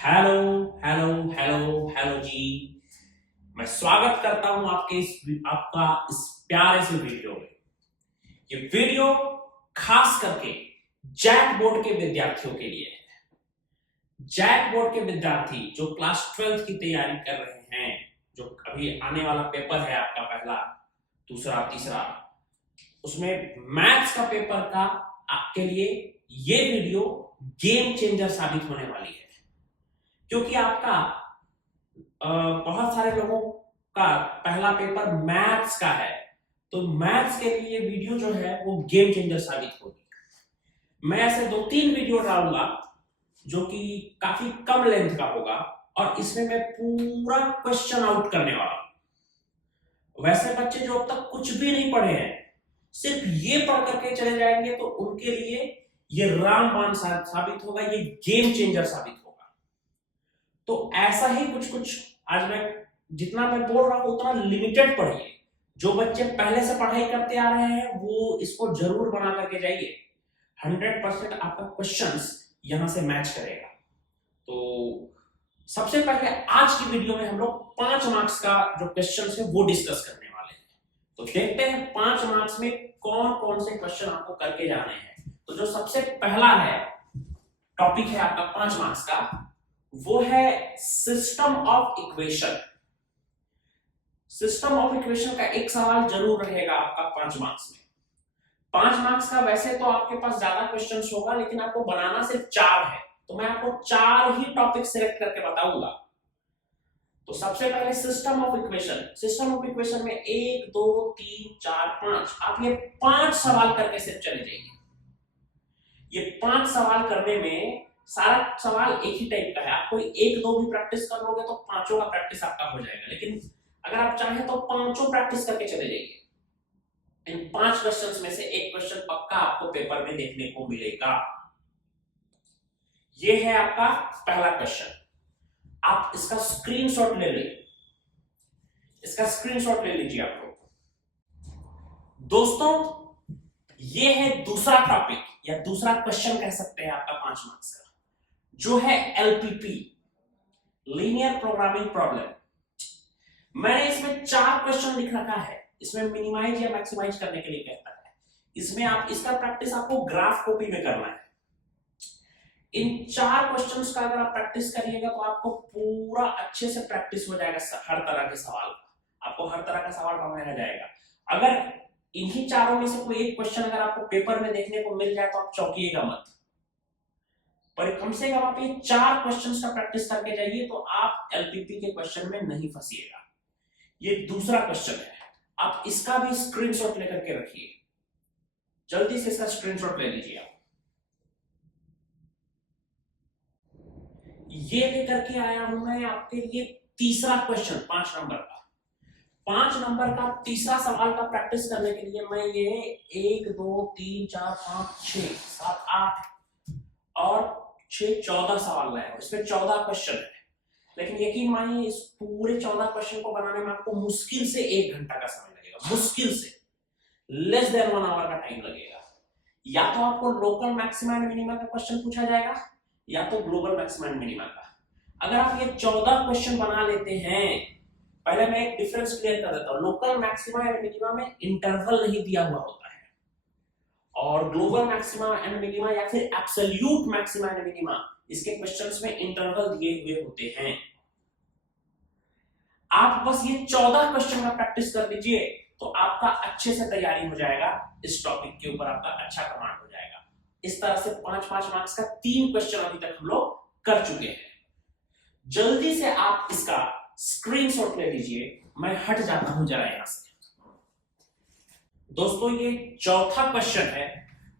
Hello hello hello hello जी। मैं स्वागत करता हूं आपका इस प्यारे से वीडियो में। ये वीडियो खास करके जैक बोर्ड के विद्यार्थियों के लिए है। जैक बोर्ड के विद्यार्थी जो क्लास 12 की तैयारी कर रहे हैं, जो अभी आने वाला पेपर है आपका पहला, दूसरा, तीसरा, उसमें मैथ्स का पेपर का आपके लिए ये वीडियो गेम चेंजर साबित होने वाली है। क्योंकि आपका बहुत सारे लोगों का पहला पेपर मैथ्स का है, तो मैथ्स के लिए वीडियो जो है वो गेम चेंजर साबित होगी। मैं ऐसे 2-3 वीडियो डालूंगा जो कि काफी कम लेंथ का होगा, और इसमें मैं पूरा क्वेश्चन आउट करने वाला हूं। वैसे बच्चे जो अब तक कुछ भी नहीं पढ़े हैं, सिर्फ ये पढ़ करके चले जाएंगे, तो उनके लिए ये रामबाण साबित होगा, ये गेम चेंजर साबित होगा। तो ऐसा ही कुछ कुछ आज मैं जितना मैं बोल रहा हूं उतना लिमिटेड पढ़िए। जो बच्चे पहले से पढ़ाई करते आ रहे हैं वो इसको जरूर बना करके जाइए। 100% आपका क्वेश्चंस यहां से मैच करेगा। तो सबसे पहले आज की वीडियो में हम लोग 5 मार्क्स का जो क्वेश्चन है वो डिस्कस करने वाले हैं। तो देखते हैं 5 मार्क्स में कौन कौन से क्वेश्चन आपको करके जाने हैं। तो जो सबसे पहला है टॉपिक है आपका 5 मार्क्स का, वो है system of equation. System of equation का एक सवाल जरूर रहेगा आपका 5 मार्क्स में। 5 मार्क्स का वैसे तो आपके पास ज्यादा क्वेश्चंस होगा, लेकिन आपको बनाना सिर्फ 4 है, तो मैं आपको 4 ही टॉपिक सिलेक्ट करके बताऊंगा। तो सबसे पहले system of equation. System of equation में 1 2 3 4 5, आप ये 5 सवाल करके सिर्फ चले जाइए। ये 5 सवाल करने में सारा सवाल एक ही टाइप का है। आप कोई 1-2 भी प्रैक्टिस कर लोगे तो पांचों का प्रैक्टिस आपका हो जाएगा। लेकिन अगर आप चाहें तो पांचों प्रैक्टिस करके चले जाइए। इन 5 क्वेश्चंस में से एक क्वेश्चन पक्का आपको पेपर में देखने को मिलेगा। ये है आपका पहला क्वेश्चन। आप इसका स्क्रीनशॉट ले लीजिए। इसका स्क्रीनशॉट ले लीजिए आप लोग। दोस्तों, ये है दूसरा टॉपिक या दूसरा क्वेश्चन कह सकते हैं आपका 5 मार्क्स का, जो है एलपीपी, लीनियर प्रोग्रामिंग प्रॉब्लम। मैंने इसमें 4 क्वेश्चन लिख रखा है। इसमें मिनिमाइज या मैक्सिमाइज करने के लिए कहता है। इसमें आप इसका प्रैक्टिस आपको ग्राफ कॉपी में करना है। इन 4 क्वेश्चंस का अगर आप प्रैक्टिस करिएगा तो आपको पूरा अच्छे से प्रैक्टिस हो जाएगा हर तरह के सवाल का। आपको हर तरह का सवाल बनाया जाएगा। अगर इन्हीं चारों में से कोई एक क्वेश्चन अगर आपको पेपर में देखने को मिल जाए तो आप चौंकिएगा मत, पर कम से कम आप ये 4 क्वेश्चंस का प्रैक्टिस करके जाइए तो आप एलपीपी के क्वेश्चन में नहीं फंसिएगा। ये दूसरा क्वेश्चन है, आप इसका भी स्क्रीनशॉट लेकर के रखिए। जल्दी से इसका स्क्रीनशॉट ले लीजिए आप। ये लेकर के आया हूं मैं आपके लिए तीसरा क्वेश्चन 5 नंबर का। 5 नंबर का तीसरा सवाल का प्रैक्टिस करने के लिए मैं ये 1 2 3 4 5 6 7 8 और 6 14 सवाल लाया हूं। इसमें 14 क्वेश्चन है, लेकिन यकीन मानिए इस पूरे 14 क्वेश्चन को बनाने में आपको मुश्किल से 1 घंटा का समय लगेगा। मुश्किल से लेस देन 1 आवर का टाइम लगेगा। या तो आपको लोकल मैक्सिमा एंड मिनिमा का क्वेश्चन पूछा जाएगा, या तो ग्लोबल मैक्सिमा एंड मिनिमा का। अगर आप ये 14 क्वेश्चन बना लेते हैं, पहले मैं एक डिफरेंस क्लियर कर देता हूं। लोकल मैक्सिमा एंड मिनिमा में इंटरवल नहीं दिया हुआ होता है, और ग्लोबल मैक्सिमा एंड मिनिमा या फिर एब्सोल्यूट मैक्सिमा एंड मिनिमा, इसके क्वेश्चंस में इंटरवल दिए हुए होते हैं। आप बस ये 14 क्वेश्चन का प्रैक्टिस कर लीजिए तो आपका अच्छे से तैयारी हो जाएगा। इस टॉपिक के ऊपर आपका अच्छा कमांड हो जाएगा। इस तरह से 5-5 मार्क्स का 3 क्वेश्चन अभी तक हम लोग कर चुके हैं। जल्दी से आप इसका स्क्रीनशॉट ले लीजिए। मैं हट जाता हूं जरा यहां से। दोस्तों, ये चौथा क्वेश्चन है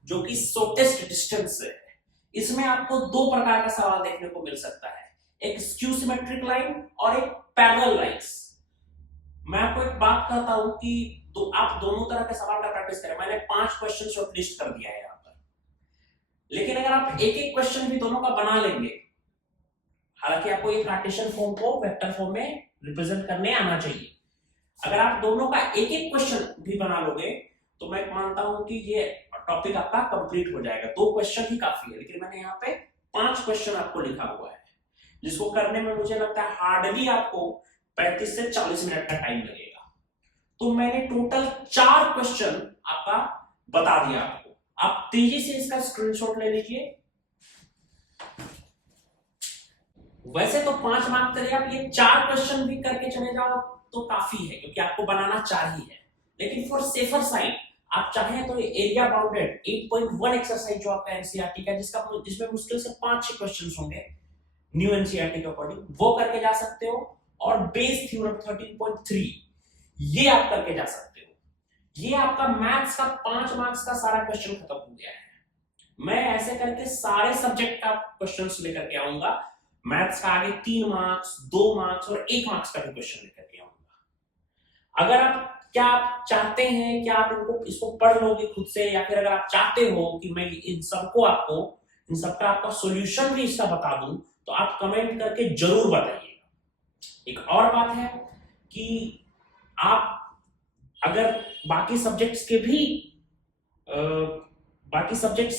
जो कि शॉर्टेस्ट डिस्टेंस से है। इसमें आपको 2 प्रकार का सवाल देखने को मिल सकता है, एक स्क्यू सिमेट्रिक लाइन और एक पैरेलल लाइंस। मैं आपको एक बात कहता हूं कि आप दोनों तरह के सवाल का प्रैक्टिस करें। मैंने 5 क्वेश्चन शॉर्टलिस्ट कर दिया है यहां पर, लेकिन अगर आप एक एक क्वेश्चन भी दोनों का बना लेंगे, हालांकि आपको ये कार्टेशियन फॉर्म को वेक्टर फॉर्म में रिप्रेजेंट करने आना चाहिए। अगर आप दोनों का एक एक क्वेश्चन भी बना लोगे तो मैं मानता हूं कि ये टॉपिक आपका कंप्लीट हो जाएगा। 2 क्वेश्चन ही काफी है, लेकिन मैंने यहाँ पे 5 क्वेश्चन आपको लिखा हुआ है। जिसको करने में मुझे लगता है हार्डली आपको 35 से 40 मिनट का टाइम लगेगा। तो मैंने टोटल 4 क्वेश्चन आपका बता दिया आपको। आप तेजी से इसका स्क्रीनशॉट ले लीजिए। वैसे तो 5 मार्क के लिए आप ये 4 क्वेश्चन भी करके चले जाओ तो काफी है, क्योंकि आपको बनाना 4 ही है। लेकिन फॉर सेफर साइड आप चाहें तो एरिया बाउंडेड 8.1 एक्सरसाइज जो आपका एनसीईआरटी का जिसमें मुश्किल से 5-6 क्वेश्चंस होंगे न्यू एनसीईआरटी के अकॉर्डिंग, वो करके जा सकते हो। और बेस थ्योरम 13.3 ये आप करके जा सकते हो। ये आपका मैथ्स का 5 मार्क्स का सारा क्वेश्चन खत्म हो गया है। मैं ऐसे करके सारे सब्जेक्ट का क्वेश्चंस लेकर के आऊंगा। मैथ्स का आगे 3 मार्क्स, 2 मार्क्स और 1 मार्क्स का भी क्वेश्चन लेकर के आऊंगा। अगर आप चाहते हैं कि आप इसको पढ़ लोगे खुद से, या फिर अगर आप चाहते हो कि मैं इन सबका आपका सॉल्यूशन भी इसका बता दूं, तो आप कमेंट करके जरूर बताइएगा। एक और बात है कि आप अगर बाकी सब्जेक्ट्स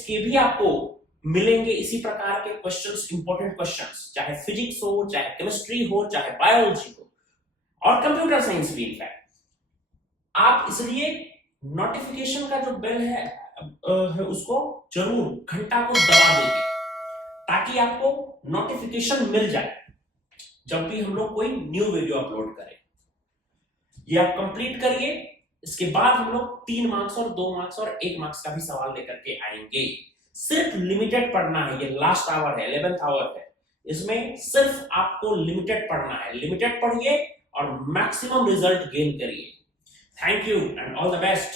के भी आपको मिलेंगे इसी प्रकार के क्वेश्चंस, इंपॉर्टेंट क्वेश्चंस, चाहे फिजिक्स हो, चाहे केमिस्ट्री हो, चाहे बायोलॉजी हो, और कंप्यूटर साइंस भी इनफैक्ट, आप इसलिए नोटिफिकेशन का जो बेल है उसको जरूर घंटा को दबा देंगे, ताकि आपको नोटिफिकेशन मिल जाए जब भी हम लोग कोई न्यू वीडियो अपलोड करें। ये आप कंप्लीट करिए। इसके बाद हम लोग 3 मार्क्स और 2 मार्क्स और 1 मार्क्स का भी सवाल लेकर के आएंगे। सिर्फ लिमिटेड पढ़ना है, ये लास्ट आवर है, 11th आवर है, इसमें सिर्फ आपको लिमिटेड पढ़ना है। लिमिटेड पढ़िए और मैक्सिमम रिजल्ट गेन करिए। Thank you and all the best.